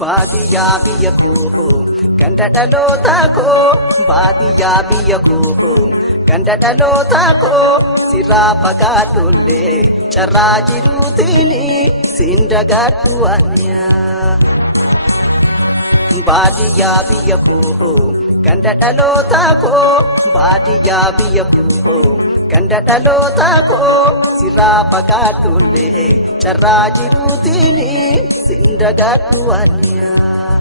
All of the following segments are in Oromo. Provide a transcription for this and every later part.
Baadiyyaa biyya koo ganda dhaloota koo baadiyyaa biyya koo ganda dhaloota koo sirraa fagaadhollee carraa jiruutiin siin dagadhu aniyaa. Baadiyyaa biyya koo ganda dhaloota koo baadiyyaa biyya koo ganda dhaloota koo sirraa fagaadhollee carraa jiruutiin siin dagadhu aniyaa.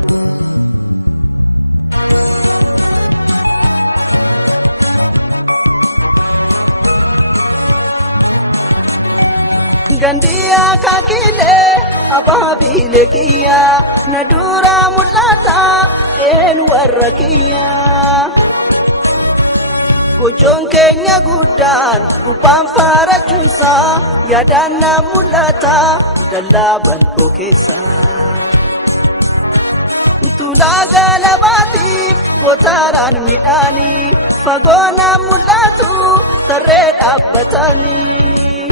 Gandiya kakile ababile kiya nadura mulata en warrakiya Gojoon keenya guddaan gubbaan faarachuunsa yaadana mulata dallaa bal'oo keessa Tulaa galabaatiif gotaaraan midhaanii fagoona mul'atu tarree dhaabbatanii